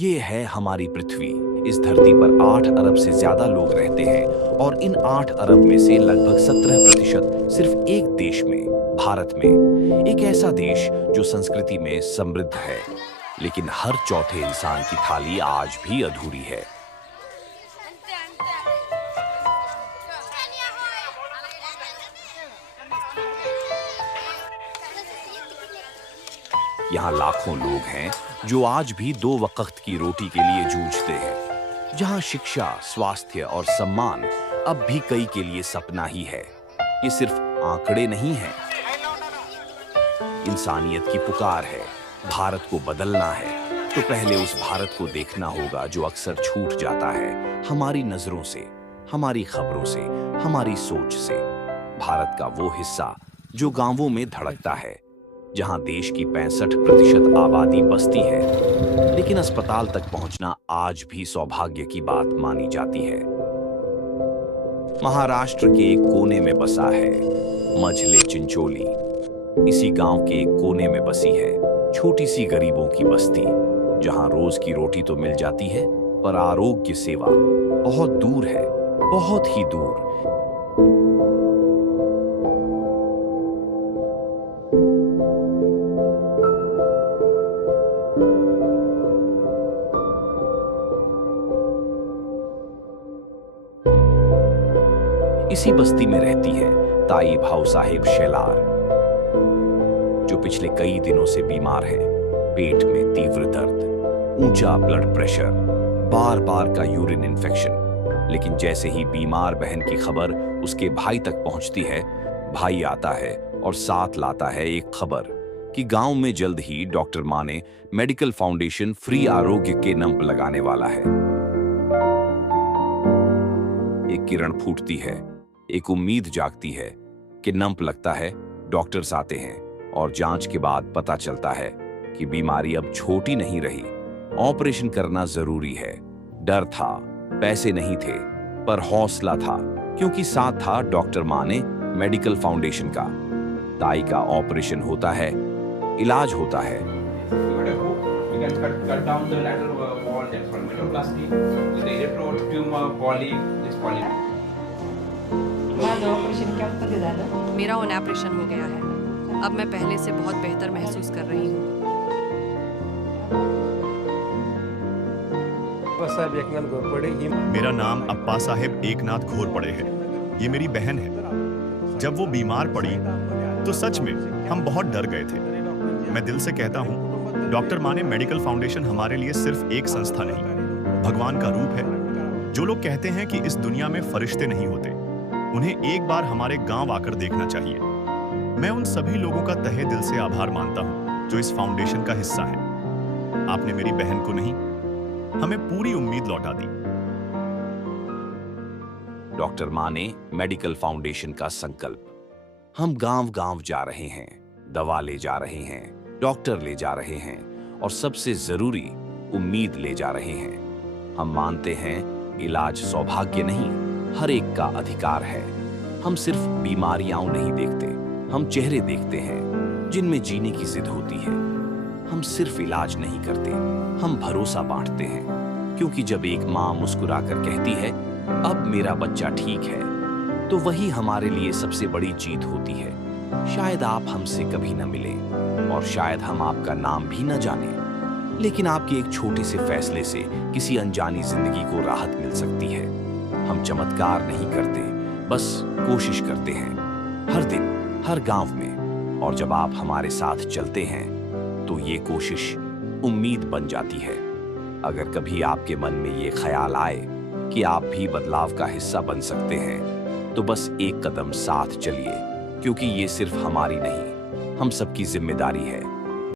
ये है हमारी पृथ्वी। इस धरती पर 8 अरब से ज्यादा लोग रहते हैं और इन 8 अरब में से लगभग 17% सिर्फ एक देश में, भारत में। एक ऐसा देश जो संस्कृति में समृद्ध है, लेकिन हर चौथे इंसान की थाली आज भी अधूरी है। यहाँ लाखों लोग हैं जो आज भी 2 वक्त की रोटी के लिए जूझते हैं। जहाँ शिक्षा, स्वास्थ्य और सम्मान अब भी कई के लिए सपना ही है। ये सिर्फ आंकड़े नहीं हैं, इंसानियत की पुकार है। भारत को बदलना है तो पहले उस भारत को देखना होगा जो अक्सर छूट जाता है हमारी नजरों से, हमारी खबरों से, हमारी सोच से। भारत का वो हिस्सा जो गांवों में धड़कता है, जहां देश की 65% आबादी बसती है, लेकिन अस्पताल तक पहुंचना आज भी सौभाग्य की बात मानी जाती है। महाराष्ट्र के एक कोने में बसा है मझले चिंचोली। इसी गांव के एक कोने में बसी है छोटी सी गरीबों की बस्ती, जहां रोज की रोटी तो मिल जाती है, पर आरोग्य सेवा बहुत दूर है, बहुत ही दूर। इसी बस्ती में रहती है ताई भाव साहेब शेलार, जो पिछले कई दिनों से बीमार है। पेट में तीव्र दर्द, ऊंचा ब्लड प्रेशर, बार बार का यूरिन इन्फेक्शन। लेकिन जैसे ही बीमार बहन की खबर उसके भाई तक पहुंचती है, भाई आता है और साथ लाता है एक खबर कि गांव में जल्द ही डॉक्टर माने मेडिकल फाउंडेशन फ्री आरोग्य के नंप लगाने वाला है। एक किरण फूटती है, एक उम्मीद जागती है कि नंप लगता है, डॉक्टर्स आते हैं और जांच के बाद पता चलता है कि बीमारी अब छोटी नहीं रही, ऑपरेशन करना जरूरी है। डर था, पैसे नहीं थे, पर हौसला था, क्योंकि साथ था डॉक्टर माने मेडिकल फाउंडेशन का। ताई का ऑपरेशन होता है, इलाज होता है। मेरा ऑपरेशन हो गया है। अब मैं पहले से बहुत बेहतर महसूस कर रही हूँ। मेरा नाम अप्पा साहेब एकनाथ घोरपड़े है। ये मेरी बहन है। जब वो बीमार पड़ी तो सच में हम बहुत डर गए थे। मैं दिल से कहता हूँ, डॉक्टर माने मेडिकल फाउंडेशन हमारे लिए सिर्फ एक संस्था नहीं, भगवान का रूप है। जो लोग कहते हैं कि इस दुनिया में फरिश्ते नहीं होते, उन्हें एक बार हमारे गांव आकर देखना चाहिए। मैं उन सभी लोगों का तहे दिल से आभार मानता हूं जो इस फाउंडेशन का हिस्सा हैं। आपने मेरी बहन को नहीं, हमें पूरी उम्मीद लौटा दी। डॉक्टर माने मेडिकल फाउंडेशन का संकल्प। हम गांव-गांव जा रहे हैं, दवा ले जा रहे हैं, डॉक्टर ले जा रहे हैं और सबसे जरूरी उम्मीद ले जा रहे हैं। हम मानते हैं इलाज सौभाग्य नहीं, हर एक का अधिकार है। हम सिर्फ बीमारियां नहीं देखते, हम चेहरे देखते हैं जिनमें जीने की जिद होती है। हम सिर्फ इलाज नहीं करते, हम भरोसा बांटते हैं, क्योंकि जब एक माँ मुस्कुराकर कहती है अब मेरा बच्चा ठीक है, तो वही हमारे लिए सबसे बड़ी जीत होती है। शायद आप हमसे कभी न मिलें और शायद हम आपका नाम भी न जानें, लेकिन आपके एक छोटे से फैसले से किसी अनजानी जिंदगी को राहत मिल सकती है। हम चमत्कार नहीं करते, बस कोशिश करते हैं, हर दिन, हर गांव में। और जब आप हमारे साथ चलते हैं तो ये कोशिश उम्मीद बन जाती है। अगर कभी आपके मन में ये ख्याल आए कि आप भी बदलाव का हिस्सा बन सकते हैं, तो बस एक कदम साथ चलिए, क्योंकि ये सिर्फ हमारी नहीं, हम सबकी जिम्मेदारी है।